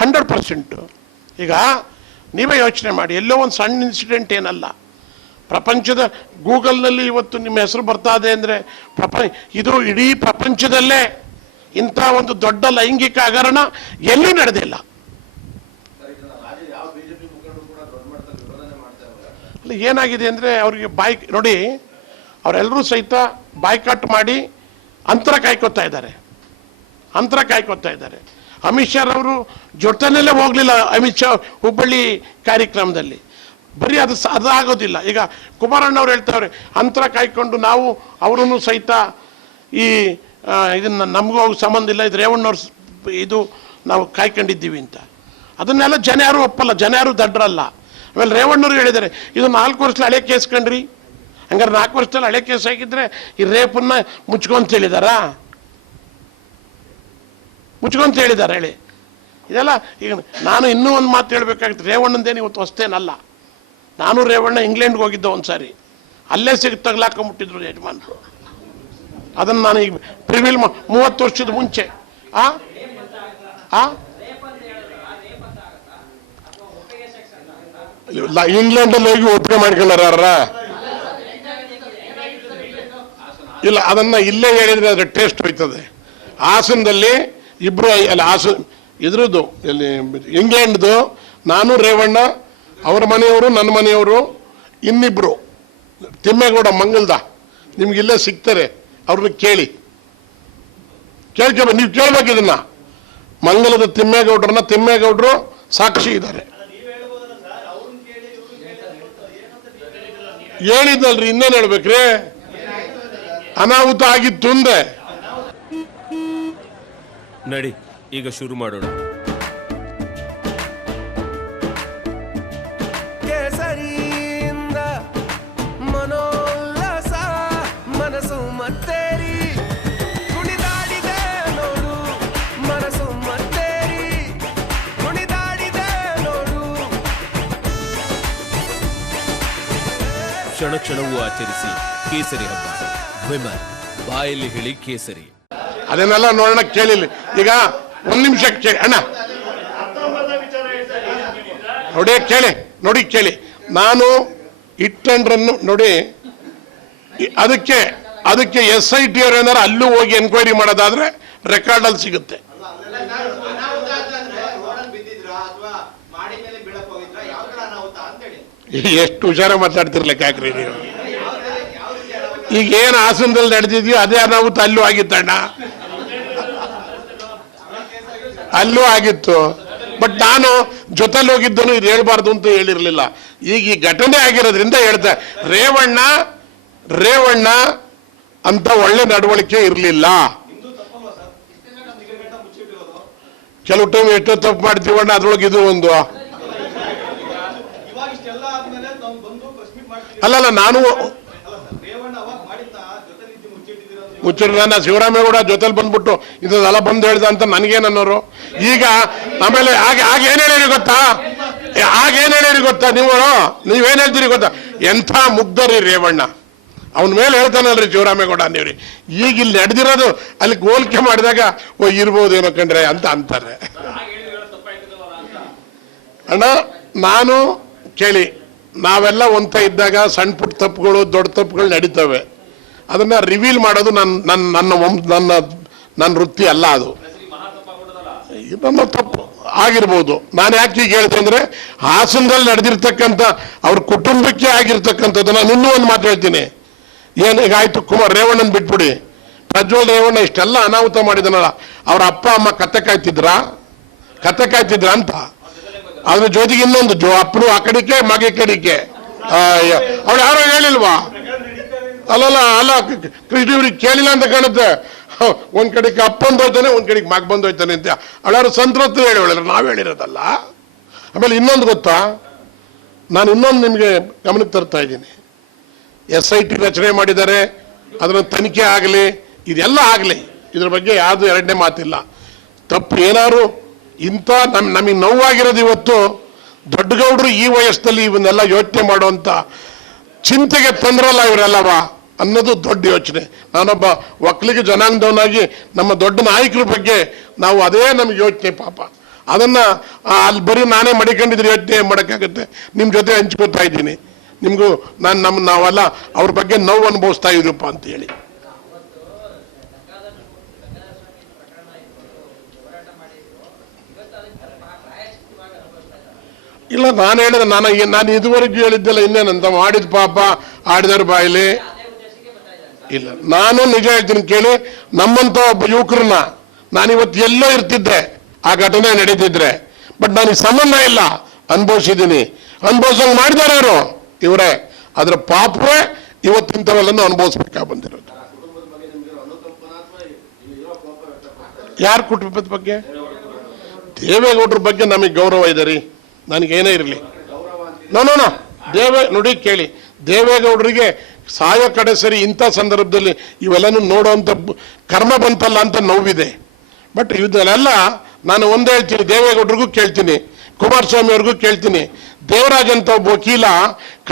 100%. ಈಗ ನೀವೇ ಯೋಚನೆ ಮಾಡಿ, ಎಲ್ಲೋ ಒಂದು ಸಣ್ಣ ಇನ್ಸಿಡೆಂಟ್ ಏನಲ್ಲ, ಪ್ರಪಂಚದ ಗೂಗಲ್ನಲ್ಲಿ ಇವತ್ತು ನಿಮ್ಮ ಹೆಸರು ಬರ್ತಾ ಇದೆ ಅಂದರೆ ಇದು ಇಡೀ ಪ್ರಪಂಚದಲ್ಲೇ ಇಂಥ ಒಂದು ದೊಡ್ಡ ಲೈಂಗಿಕ ಹಗರಣ ಎಲ್ಲೂ ನಡೆದಿಲ್ಲ. ಅಲ್ಲಿ ಏನಾಗಿದೆ ಅಂದರೆ ಅವರಿಗೆ ನೋಡಿ, ಅವರೆಲ್ಲರೂ ಸಹಿತ ಬಾಯ್ಕಾಟ್ ಮಾಡಿ ಅಂತರ ಕಾಯ್ಕೋತಾ ಇದ್ದಾರೆ. ಅಮಿತ್ ಶಾ ಅವರು ಜೊತೆನಲ್ಲೇ ಹೋಗಲಿಲ್ಲ. ಅಮಿತ್ ಶಾ ಹುಬ್ಬಳ್ಳಿ ಕಾರ್ಯಕ್ರಮದಲ್ಲಿ ಬರೀ ಅದಾಗೋದಿಲ್ಲ. ಈಗ ಕುಮಾರಣ್ಣವ್ರು ಹೇಳ್ತಾವ್ರೆ, ಅಂತರ ಕಾಯ್ಕೊಂಡು ನಾವು ಅವರೂ ಸಹಿತ ಈ ಇದನ್ನು ನಮಗೂ ಸಂಬಂಧ ಇಲ್ಲ, ಇದು ರೇವಣ್ಣವ್ರ ಇದು ನಾವು ಕಾಯ್ಕೊಂಡಿದ್ದೀವಿ ಅಂತ. ಅದನ್ನೆಲ್ಲ ಜನ ಯಾರು ಒಪ್ಪಲ್ಲ, ಜನ ಯಾರು ದಡ್ರಲ್ಲ. ಆಮೇಲೆ ರೇವಣ್ಣವ್ರು ಹೇಳಿದ್ದಾರೆ, ಇದು 4 ವರ್ಷದಲ್ಲಿ ಹಳೆ ಕೇಸ್ ಕಂಡ್ರಿ, ಹಂಗಾರೆ 4 ವರ್ಷದಲ್ಲಿ ಹಳೆ ಕೇಸ್ ಆಗಿದ್ರೆ ಈ ರೇಪನ್ನ ಮುಚ್ಕೊಂತ ಹೇಳಿದಾರಾ? ಮುಚ್ಕೊಂತ ಹೇಳಿದ್ದಾರೆ ಹೇಳಿ. ಇದೆಲ್ಲ ಈಗ ನಾನು ಇನ್ನೂ ಒಂದು ಮಾತು ಹೇಳ್ಬೇಕಾಗುತ್ತೆ. ರೇವಣ್ಣಂದೇನು ಇವತ್ತು ಹೊಸ್ತೇನಲ್ಲ. ನಾನು ರೇವಣ್ಣ ಇಂಗ್ಲೆಂಡ್ಗೆ ಹೋಗಿದ್ದೆ ಒಂದು ಸಾರಿ, ಅಲ್ಲೇ ತಗ್ಲಾಕೊಂಬಿಟ್ಟಿದ್ರು ಯಜಮಾನರು. ಅದನ್ನು ನಾನು ಈಗ ಪ್ರಿವಿಲ್ 30 ವರ್ಷದ ಮುಂಚೆ ಇಂಗ್ಲೆಂಡಲ್ಲಿ ಹೋಗಿ ಒಪ್ಪಿಗೆ ಮಾಡ್ಕೊಳ್ಳಾರ ಇಲ್ಲ, ಅದನ್ನ ಇಲ್ಲೇ ಹೇಳಿದ್ರೆ ಅದ್ರ ಟೇಸ್ಟ್ ಹೋಯ್ತದೆ. ಹಾಸನದಲ್ಲಿ ಇಬ್ರು ಇದ್ರದ್ದು ಇಲ್ಲಿ ಇಂಗ್ಲೆಂಡ್ದು, ನಾನು ರೇವಣ್ಣ, ಅವ್ರ ಮನೆಯವರು ನನ್ನ ಮನೆಯವರು, ಇನ್ನಿಬ್ರು ತಿಮ್ಮೇಗೌಡ ಮಂಗಲ್ದ, ನಿಮ್ಗಿಲ್ಲೇ ಸಿಗ್ತಾರೆ, ಅವ್ರನ್ನ ಕೇಳ್ಕೊಬೇಕು. ನೀವು ಕೇಳ್ಬೇಕು ಇದನ್ನ. ಮಂಗಲದ ತಿಮ್ಮೇಗೌಡರು ಸಾಕ್ಷಿ ಇದ್ದಾರೆ. ಹೇಳಿದ್ನಲ್ರಿ, ಇನ್ನೇನು ಹೇಳ್ಬೇಕ್ರಿ? ಅನಾಹುತ ಆಗಿತ್ತು ಅಂದೆ. ನಡಿ ಈಗ ಶುರು ಮಾಡೋಣ. ಕೇಸರಿಯಿಂದ ಮನೋಲ್ಲಾಸ ಮನಸ್ಸು ಮತ್ತೇರಿ ಕುಣಿದಾಡಿದೆ ನೋಡು, ಮನಸ್ಸು ಮತ್ತೇರಿ ಕುಣಿದಾಡಿದೆ ನೋಡು. ಕ್ಷಣ ಕ್ಷಣವೂ ಆಚರಿಸಿ ಕೇಸರಿ ಹಬ್ಬ. ವಿಮಲ್ ಬಾಯಲ್ಲಿ ಹೇಳಿ ಕೇಸರಿ. ಅದನ್ನೆಲ್ಲ ನೋಡೋಣ, ಕೇಳಿಲ್ಲ. ಈಗ 1 ನಿಮಿಷ ಕೇಳಿ ಅಣ್ಣ, ನೋಡಿ ಕೇಳಿ. ನಾನು ಇಟ್ಟಂಡ್ರನ್ನು ನೋಡಿ, ಅದಕ್ಕೆ SIT ಅವ್ರು ಏನಾರು ಅಲ್ಲೂ ಹೋಗಿ ಎನ್ಕ್ವೈರಿ ಮಾಡೋದಾದ್ರೆ ರೆಕಾರ್ಡಲ್ಲಿ ಸಿಗುತ್ತೆ. ಎಷ್ಟು ಹುಷಾರ ಮಾತಾಡ್ತಿರ್ಲಿಕ್ಕೆ ಯಾಕ್ರಿ ನೀವು? ಈಗ ಏನು ಹಾಸನದಲ್ಲಿ ನಡೆದಿದ್ಯೋ ಅದೇ ಅನಾಹುತ ಅಲ್ಲೂ ಆಗಿತ್ತಣ್ಣ, ಅಲ್ಲೂ ಆಗಿತ್ತು. ಬಟ್ ನಾನು ಜೊತೆಲಿ ಹೋಗಿದ್ದನು ಇದು ಹೇಳ್ಬಾರ್ದು ಅಂತ ಹೇಳಿರ್ಲಿಲ್ಲ. ಈಗ ಈ ಘಟನೆ ಆಗಿರೋದ್ರಿಂದ ಹೇಳ್ತಾ, ರೇವಣ್ಣ ಅಂತ ಒಳ್ಳೆ ನಡವಳಿಕೆ ಇರಲಿಲ್ಲ. ಕೆಲವು ಟೈಮ್ ಎಷ್ಟೋ ತಪ್ಪು ಮಾಡ್ತೀವಣ್ಣ, ಅದ್ರೊಳಗೆ ಇದು ಒಂದು ಅಲ್ಲಲ್ಲ. ನಾನು ಮುಚ್ಚಿಡ್ದ ಶಿವರಾಮೇಗೌಡ ಜೊತೆಲಿ ಬಂದ್ಬಿಟ್ಟು ಇದೆಲ್ಲ ಬಂದು ಹೇಳ್ದ ಅಂತ ನನಗೇನನ್ನೋರು. ಈಗ ಆಮೇಲೆ ಆಗ ಏನ್ ಹೇಳಿರಿ ಗೊತ್ತಾ? ನೀವೇನ್ ಹೇಳ್ತೀರಿ ಗೊತ್ತಾ? ಎಂಥ ಮುಗ್ಧರಿ ರೇವಣ್ಣ, ಅವನ ಮೇಲೆ ಹೇಳ್ತಾನಲ್ರಿ ಶಿವರಾಮೇಗೌಡ ನೀವ್ರಿ. ಈಗ ಇಲ್ಲಿ ನಡೆದಿರೋದು ಅಲ್ಲಿ ಹೋಲಿಕೆ ಮಾಡಿದಾಗ ಇರ್ಬೋದು ಏನೋ ಕಂಡ್ರೆ ಅಂತ ಅಂತಾರೆ. ಅಣ್ಣ ನಾನು ಕೇಳಿ, ನಾವೆಲ್ಲ ಒಂತ ಇದ್ದಾಗ ಸಣ್ಣ ಪುಟ್ಟ ತಪ್ಪುಗಳು ದೊಡ್ಡ ತಪ್ಪುಗಳು ನಡೀತವೆ. ಅದನ್ನ ರಿವೀಲ್ ಮಾಡೋದು ನನ್ನ ವೃತ್ತಿ ಅಲ್ಲ. ಅದು ನನ್ನ ತಪ್ಪು ಆಗಿರ್ಬೋದು. ನಾನು ಯಾಕೆ ಈಗ ಹೇಳ್ತೆ ಅಂದ್ರೆ, ಹಾಸನದಲ್ಲಿ ನಡೆದಿರ್ತಕ್ಕಂಥ ಅವ್ರ ಕುಟುಂಬಕ್ಕೆ ಆಗಿರ್ತಕ್ಕಂಥದ್ದು. ನಾನು ಇನ್ನೂ ಒಂದು ಮಾತು ಹೇಳ್ತೀನಿ. ಈಗ ಆಯ್ತು, ರೇವಣ್ಣನ್ ಬಿಟ್ಬಿಡಿ, ಪ್ರಜ್ವಲ್ ರೇವಣ್ಣ ಇಷ್ಟೆಲ್ಲ ಅನಾಹುತ ಮಾಡಿದನಲ್ಲ, ಅವ್ರ ಅಪ್ಪ ಅಮ್ಮ ಕತ್ತೆ ಕಾಯ್ತಿದ್ರ ಅಂತ. ಅದ್ರ ಜೊತೆಗೆ ಇನ್ನೊಂದು ಅಪ್ಪನು ಆ ಕಡೆಗೆ ಮಗ ಈ ಕಡೆಗೆ. ಅವಳು ಯಾರೋ ಹೇಳಿಲ್ವಾ? ಅಲ್ಲ ಕೃಷ್ಣವ್ರಿಗೆ ಕೇಳಿಲ್ಲ ಅಂತ ಕಾಣುತ್ತೆ. ಒಂದ್ ಕಡೆಗೆ ಅಪ್ಪ ಬಂದೋಯ್ತಾನೆ, ಒಂದ್ ಕಡೆಗೆ ಮಗ ಬಂದೋಯ್ತಾನೆ ಅಂತ ಅವಳಾರು ಸಂತ್ರಸ್ತು ಹೇಳಿಲ್ಲ, ನಾವ್ ಹೇಳಿರೋದಲ್ಲ. ಆಮೇಲೆ ಇನ್ನೊಂದು ಗೊತ್ತಾ, ನಾನು ಇನ್ನೊಂದು ನಿಮ್ಗೆ ಗಮನಕ್ಕೆ ತರ್ತಾ ಇದ್ದೀನಿ. SIT ರಚನೆ ಮಾಡಿದ್ದಾರೆ, ಅದನ್ನ ತನಿಖೆ ಆಗಲಿ, ಇದೆಲ್ಲ ಆಗಲಿ, ಇದ್ರ ಬಗ್ಗೆ ಯಾವುದು ಎರಡನೇ ಮಾತಿಲ್ಲ. ತಪ್ಪು ಏನಾದ್ರು ಇಂಥ ನಮಗೆ ನೋವಾಗಿರೋದು ಇವತ್ತು ದೊಡ್ಡಗೌಡರು ಈ ವಯಸ್ಸಲ್ಲಿ ಇವನ್ನೆಲ್ಲ ಯೋಚನೆ ಮಾಡುವಂತ ಚಿಂತೆಗೆ ತಂದ್ರಲ್ಲ ಇವರೆಲ್ಲವಾ ಅನ್ನೋದು ದೊಡ್ಡ ಯೋಚನೆ. ನಾನೊಬ್ಬ ಒಕ್ಕಲಿಗ ಜನಾಂಗದವನಾಗಿ ನಮ್ಮ ದೊಡ್ಡ ನಾಯಕರ ಬಗ್ಗೆ ನಾವು ಅದೇ ನಮ್ಗೆ ಯೋಚನೆ. ಪಾಪ ಅದನ್ನ ಅಲ್ಲಿ ಬರೀ ನಾನೇ ಮಡಿಕೊಂಡಿದ್ರೆ ಯೋಚನೆ ಮಾಡೋಕ್ಕಾಗತ್ತೆ. ನಿಮ್ಮ ಜೊತೆ ಹಂಚ್ಕೋತಾ ಇದ್ದೀನಿ. ನಿಮಗೂ ನಾವೆಲ್ಲ ಅವ್ರ ಬಗ್ಗೆ ನೋವು ಅನುಭವಿಸ್ತಾ ಇದೀವಪ್ಪ ಅಂತ ಹೇಳಿ. ಇಲ್ಲ, ನಾನು ಹೇಳಿದೆ, ನಾನು ಇದುವರೆಗೂ ಹೇಳಿದ್ದೆಲ್ಲ ಇನ್ನೇನಂತ ಮಾಡಿದ ಪಾಪ ಆಡಿದರ ಬಾಯಿಲಿ ಇಲ್ಲ. ನಾನು ನಿಜ ಹೇಳ್ತೀನಿ ಕೇಳಿ, ನಮ್ಮಂತ ಒಬ್ಬ ಯುವಕರನ್ನ ನಾನಿವತ್ತು ಎಲ್ಲೋ ಇರ್ತಿದ್ದೆ ಆ ಘಟನೆ ನಡೀತಿದ್ರೆ. ಬಟ್ ನನಗೆ ಸಂಬಂಧ ಇಲ್ಲ, ಅನುಭವಿಸಿದ್ದೀನಿ. ಅನುಭವಿಸಂಗ್ ಮಾಡಿದಾರೆ ಅವರು ಇವರೇ. ಅದ್ರ ಪಾಪವೇ ಇವತ್ತಿಂಥವೆಲ್ಲನೂ ಅನುಭವಿಸ್ಬೇಕಾ ಬಂದಿರೋದು. ಯಾರ ಕುಟುಂಬದ ಬಗ್ಗೆ? ದೇವೇಗೌಡರ ಬಗ್ಗೆ ನಮಗೆ ಗೌರವ ಇದೆ ರೀ, ನನಗೇನೇ ಇರಲಿ. ನೋ ನೋಡಿ ಕೇಳಿ, ದೇವೇಗೌಡರಿಗೆ ಸಾಯೋ ಕಡೆ ಸರಿ ಇಂಥ ಸಂದರ್ಭದಲ್ಲಿ ಇವೆಲ್ಲನೂ ನೋಡೋವಂಥ ಕರ್ಮ ಬಂತಲ್ಲ ಅಂತ ನೋವಿದೆ. ಬಟ್ ಇದನ್ನೆಲ್ಲ ನಾನು ಒಂದೇ ಹೇಳ್ತೀನಿ, ದೇವೇಗೌಡರಿಗೂ ಕೇಳ್ತೀನಿ, ಕುಮಾರಸ್ವಾಮಿ ಅವ್ರಿಗೂ ಕೇಳ್ತೀನಿ, ದೇವರಾಜ್ ಅಂತ ಒಬ್ಬ ವಕೀಲ